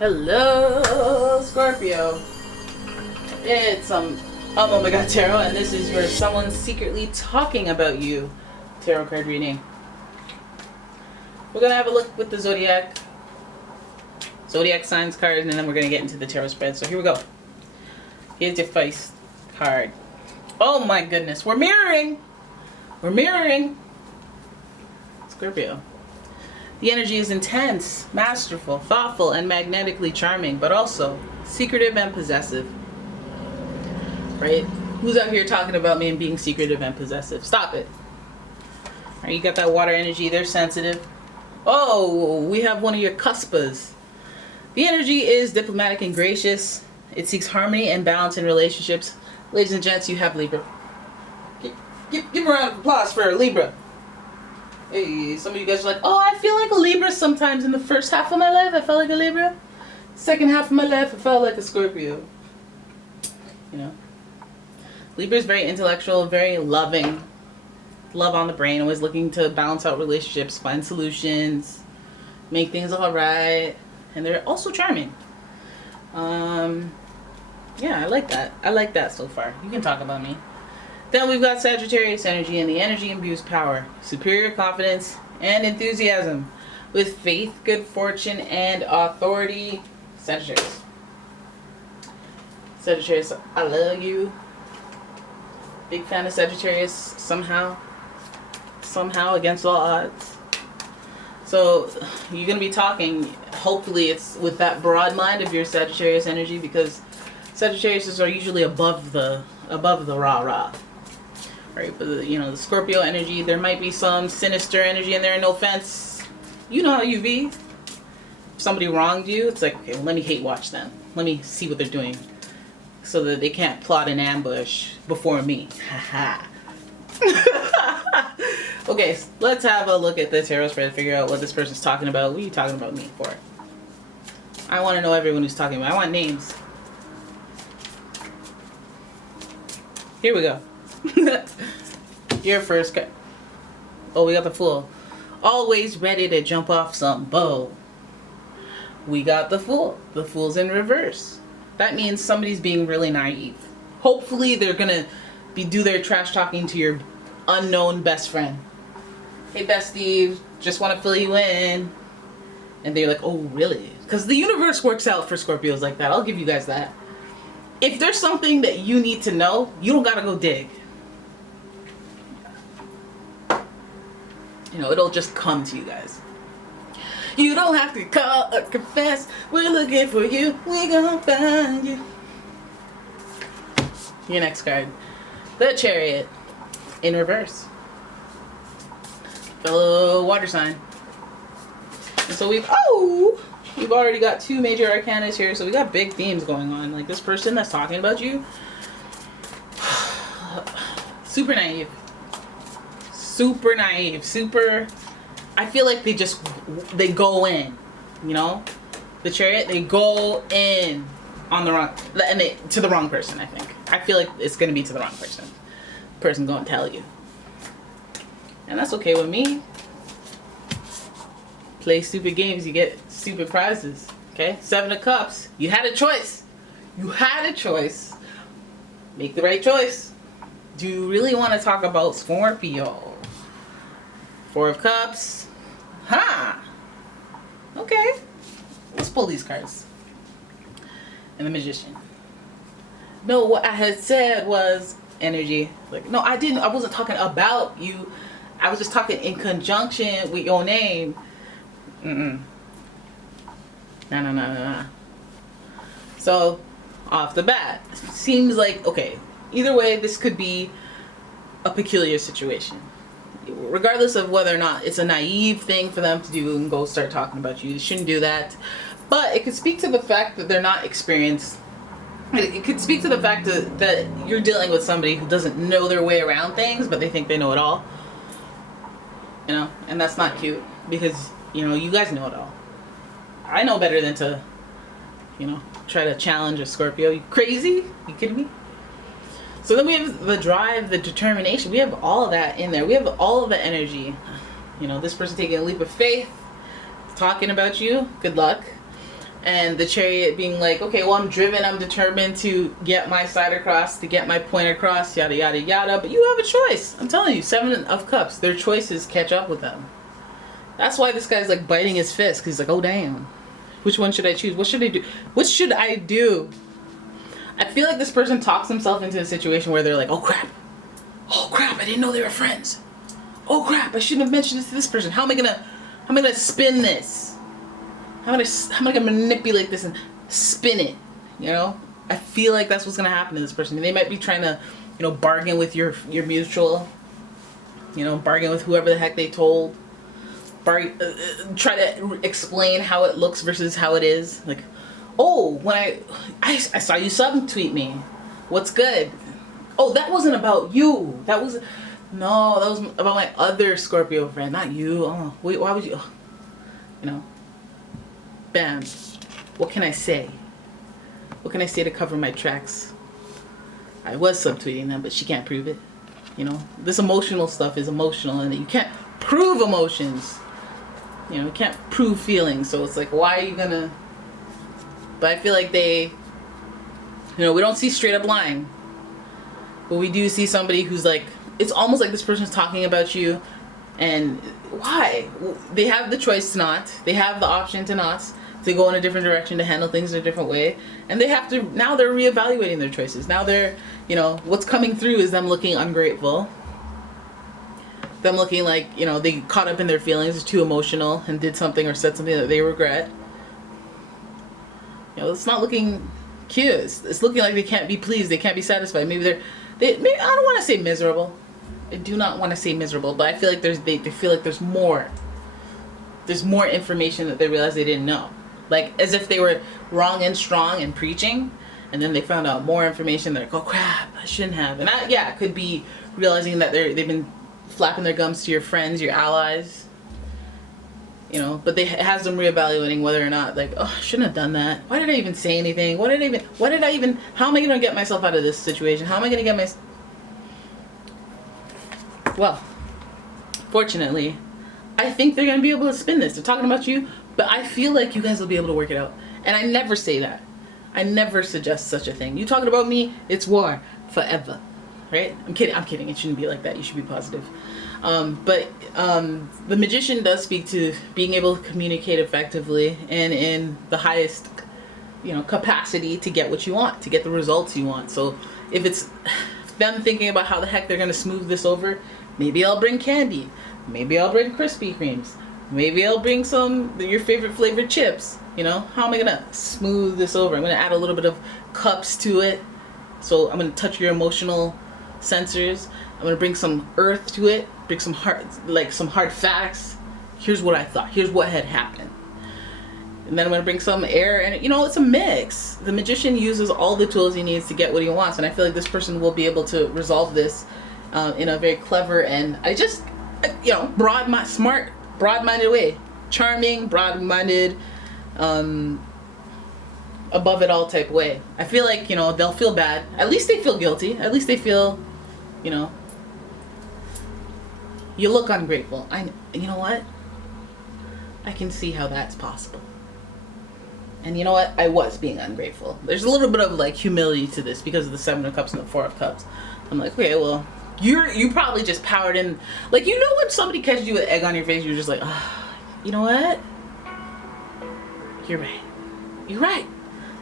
Hello, Scorpio. It's umomgstore, and this is your someone secretly talking about you tarot card reading. We're gonna have a look with the zodiac signs cards, and then we're gonna get into the tarot spread. So here we go. Here's your face card. Oh my goodness, we're mirroring. We're mirroring. Scorpio. The energy is intense, masterful, thoughtful, and magnetically charming, but also secretive and possessive. Right? Who's out here talking about me and being secretive and possessive? Stop it. All right, you got that water energy. They're sensitive. Oh, we have one of your cuspas. The energy is diplomatic and gracious. It seeks harmony and balance in relationships. Ladies and gents, you have Libra. Give a round of applause for Libra. Hey, some of you guys are like, oh, I feel like a Libra sometimes. In the first half of my life, I felt like a Libra. Second half of my life, I felt like a Scorpio. You know? Libra is very intellectual, very loving. Love on the brain, always looking to balance out relationships, find solutions, make things all right. And they're also charming. Yeah, I like that. I like that so far. You can talk about me. Then we've got Sagittarius energy, and the energy imbues power, superior confidence, and enthusiasm with faith, good fortune, and authority. Sagittarius. Sagittarius, I love you. Big fan of Sagittarius somehow against all odds. So you're going to be talking, hopefully it's with that broad mind of your Sagittarius energy, because Sagittarius are usually above the rah-rah. Right, but you know, the Scorpio energy, there might be some sinister energy in there. No offense, you know how you be. If somebody wronged you, it's like, okay, well, let me hate watch them. Let me see what they're doing, so that they can't plot an ambush before me. Haha. Okay, so let's have a look at the tarot spread. Figure out what this person's talking about. What are you talking about me for? I want to know everyone who's talking about. I want names. Here we go. Your first card. Oh, we got the Fool. Always ready to jump off some bow. We got the Fool. The Fool's in reverse. That means somebody's being really naive. Hopefully they're gonna do their trash talking to your unknown best friend. Hey bestie, just want to fill you in. And they're like, oh really? Because the universe works out for Scorpios like that. I'll give you guys that. If there's something that you need to know, you don't gotta go dig. You know, it'll just come to you guys. You don't have to call or confess. We're looking for you. We're gonna find you. Your next card. The Chariot. In reverse. Fellow water sign. And so we've already got two major arcanas here, so we got big themes going on. Like this person that's talking about you, super naive. Super naive, I feel like they go in, you know? The Chariot, they go in on the wrong, to the wrong person, I think. I feel like it's gonna be to the wrong person. Person gonna tell you. And that's okay with me. Play stupid games, you get stupid prizes, okay? 7 of Cups, you had a choice. You had a choice. Make the right choice. Do you really want to talk about Scorpio? 4 of Cups. Okay. Let's pull these cards. And the Magician. No, what I had said was energy. Like, no, I wasn't talking about you. I was just talking in conjunction with your name. No. So, off the bat, seems like, okay, either way, this could be a peculiar situation. Regardless of whether or not it's a naive thing for them to do and go start talking about you. You shouldn't do that. But it could speak to the fact that they're not experienced. It could speak to the fact that you're dealing with somebody who doesn't know their way around things, but they think they know it all. You know, and that's not cute, because, you know, you guys know it all. I know better than to, you know, try to challenge a Scorpio. You crazy? You kidding me? So then we have the drive, the determination. We have all of that in there. We have all of the energy. You know, this person taking a leap of faith, talking about you. Good luck. And the Chariot being like, okay, well, I'm driven, I'm determined to get my side across, to get my point across, yada, yada, yada. But you have a choice. I'm telling you, Seven of Cups, their choices catch up with them. That's why this guy's like biting his fist, because he's like, oh, damn. Which one should I choose? What should I do? What should I do? I feel like this person talks himself into a situation where they're like, oh, crap. Oh, crap, I didn't know they were friends. Oh, crap, I shouldn't have mentioned this to this person. How am I gonna spin this? How am I gonna manipulate this and spin it? You know, I feel like that's what's gonna happen to this person. They might be trying to, you know, bargain with your mutual. You know, bargain with whoever the heck they told. Try to explain how it looks versus how it is. Like, oh, when I saw you subtweet me. What's good? Oh, that wasn't about you. That was about my other Scorpio friend, not you. Oh, wait, why would you? Oh. You know. Bam. What can I say? What can I say to cover my tracks? I was subtweeting them, but she can't prove it. You know, this emotional stuff is emotional, and you can't prove emotions. You know, you can't prove feelings. So it's like, why are you gonna? But I feel like they, you know, we don't see straight up lying, but we do see somebody who's like, it's almost like this person's talking about you, and why? They have the choice to not. They have the option to not. To go in a different direction, to handle things in a different way. And they have to, now they're reevaluating their choices. Now they're, you know, what's coming through is them looking ungrateful. Them looking like, you know, they caught up in their feelings, too emotional, and did something or said something that they regret. You know, it's not looking cute. It's looking like they can't be pleased, they can't be satisfied. Maybe maybe I don't want to say miserable. I do not want to say miserable, but I feel like they feel like there's more. There's more information that they realize they didn't know. Like, as if they were wrong and strong and preaching, and then they found out more information. They're like, oh crap, I shouldn't have. And it could be realizing that they've been flapping their gums to your friends, your allies, you know. But it has them reevaluating whether or not, like, oh, I shouldn't have done that. Why did I even say anything? How am I gonna get myself out of this situation? How am I gonna get well, fortunately, I think they're gonna be able to spin this. They're talking about you, but I feel like you guys will be able to work it out. And I never say that. I never suggest such a thing. You talking about me, it's war forever, right? I'm kidding. It shouldn't be like that. You should be positive. But the Magician does speak to being able to communicate effectively and in the highest, you know, capacity to get what you want, to get the results you want. So if it's them thinking about how the heck they're gonna smooth this over, maybe I'll bring candy. Maybe I'll bring Krispy Kremes. Maybe I'll bring your favorite flavored chips. You know, how am I gonna smooth this over? I'm gonna add a little bit of cups to it. So I'm gonna touch your emotional sensors. I'm gonna bring some earth to it. Bring some hard facts. Here's what I thought. Here's what had happened. And then I'm gonna bring some air, and you know, it's a mix. The Magician uses all the tools he needs to get what he wants, and I feel like this person will be able to resolve this in a very clever and you know, broad-minded way. Charming, broad-minded, above it all type way. I feel like, you know, they'll feel bad. At least they feel guilty. At least they feel, you know, you look ungrateful. You know what? I can see how that's possible. And you know what? I was being ungrateful. There's a little bit of like humility to this because of the Seven of Cups and the Four of Cups. I'm like, okay, well, you probably just powered in. Like, you know, when somebody catches you with egg on your face, you're just like, you know what? You're right. You're right.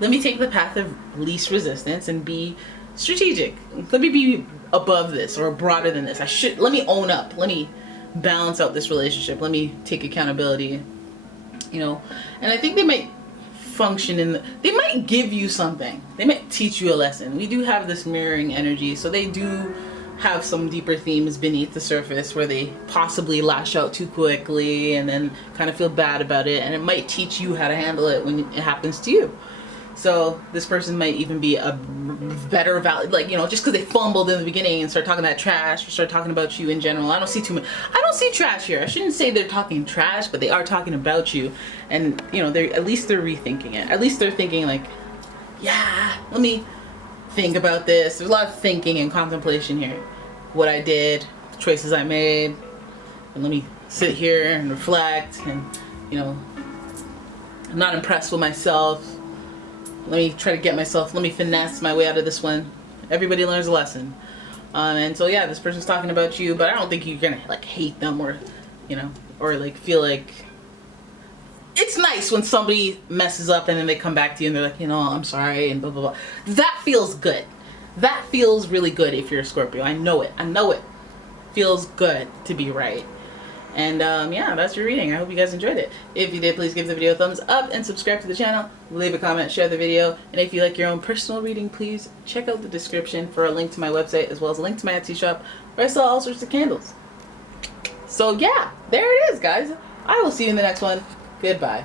Let me take the path of least resistance and be strategic. Let me be above this or broader than this. Let me own up. Let me balance out this relationship. Let me take accountability, you know. And I think they might function they might give you something. They might teach you a lesson. We do have this mirroring energy, so they do have some deeper themes beneath the surface where they possibly lash out too quickly and then kind of feel bad about it, and it might teach you how to handle it when it happens to you. So this person might even be a better like, you know, just because they fumbled in the beginning and start talking that trash or start talking about you in general. I don't see trash here. I shouldn't say they're talking trash, but they are talking about you. And, you know, at least they're rethinking it. At least they're thinking like, yeah, let me think about this. There's a lot of thinking and contemplation here. What I did, the choices I made, and let me sit here and reflect and, you know, I'm not impressed with myself. Let me try to get myself, let me finesse my way out of this one. Everybody learns a lesson. And so yeah, this person's talking about you, but I don't think you're gonna like hate them or, you know, or like feel like, it's nice when somebody messes up and then they come back to you and they're like, you know, I'm sorry and blah, blah, blah. That feels good. That feels really good if you're a Scorpio. I know it. I know it. Feels good to be right. And yeah, that's your reading. I hope you guys enjoyed it. If you did, please give the video a thumbs up and subscribe to the channel. Leave a comment, share the video. And if you like your own personal reading, please check out the description for a link to my website as well as a link to my Etsy shop where I sell all sorts of candles. So yeah, there it is, guys. I will see you in the next one. Goodbye.